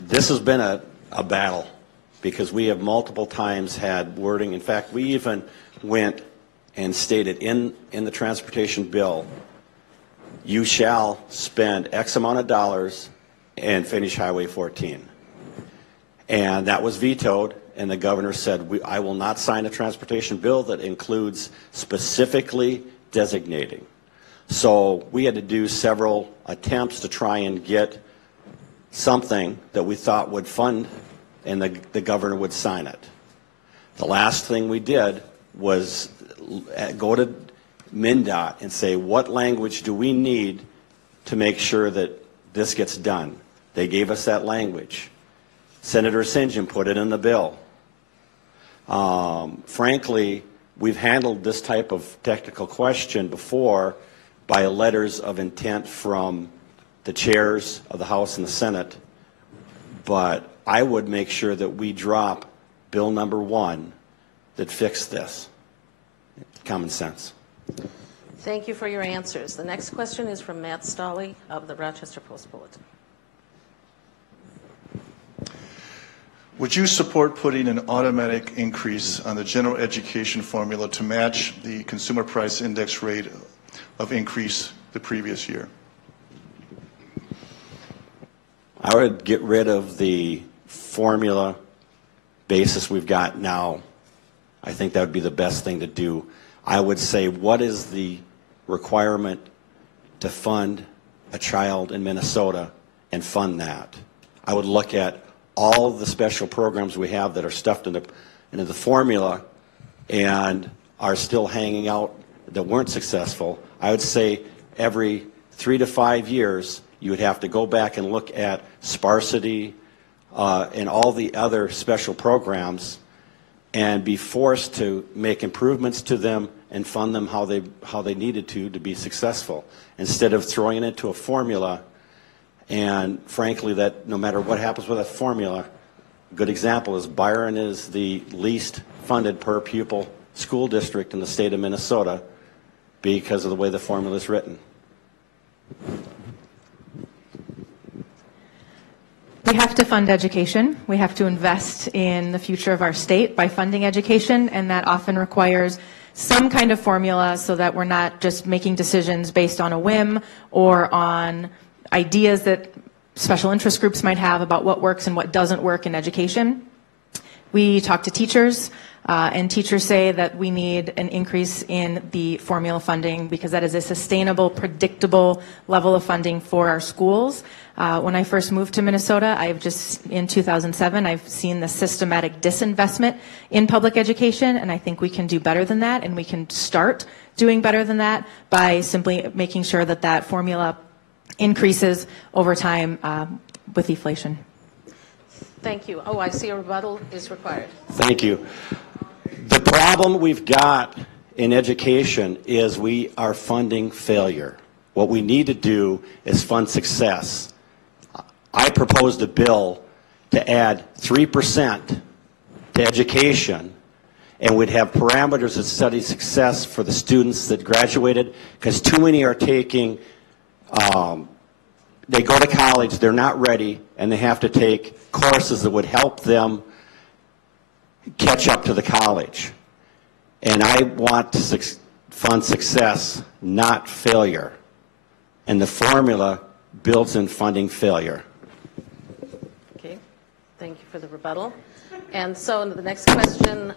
This has been a battle because we have multiple times had wording. In fact, we even went and stated in the transportation bill, you shall spend X amount of dollars and finish Highway 14. And that was vetoed, and the governor said, I will not sign a transportation bill that includes specifically designating. So we had to do several attempts to try and get something that we thought would fund, and the governor would sign it. The last thing we did was go to MnDOT and say, what language do we need to make sure that this gets done? They gave us that language. Senator St. John put it in the bill. Frankly, we've handled this type of technical question before by letters of intent from the chairs of the House and the Senate, but I would make sure that we drop bill number 1 that fixed this. Common sense. Thank you for your answers. The next question is from Matt Stolley of the Rochester Post-Bulletin. Would you support putting an automatic increase on the general education formula to match the consumer price index rate of increase the previous year? I would get rid of the formula basis we've got now. I think that would be the best thing to do. I would say, what is the requirement to fund a child in Minnesota and fund that? I would look at all the special programs we have that are stuffed into the formula and are still hanging out that weren't successful. I would say every 3 to 5 years you would have to go back and look at sparsity and all the other special programs and be forced to make improvements to them and fund them how they needed to be successful, instead of throwing it into a formula. And frankly, that no matter what happens with that formula, a good example is Byron is the least funded per pupil school district in the state of Minnesota because of the way the formula is written. We have to fund education. We have to invest in the future of our state by funding education, and that often requires some kind of formula so that we're not just making decisions based on a whim or on ideas that special interest groups might have about what works and what doesn't work in education. We talk to teachers, and teachers say that we need an increase in the formula funding because that is a sustainable, predictable level of funding for our schools. When I first moved to Minnesota, in 2007, I've seen the systematic disinvestment in public education, and I think we can do better than that, and we can start doing better than that by simply making sure that that formula increases over time with deflation. Thank you. Oh, I see a rebuttal is required. Thank you. The problem we've got in education is we are funding failure. What we need to do is fund success. I proposed a bill to add 3% to education, and we'd have parameters that study success for the students that graduated, because too many are taking, they go to college, they're not ready, and they have to take courses that would help them catch up to the college. And I want to fund success, not failure. And the formula builds in funding failure. Okay, thank you for the rebuttal. And so the next question,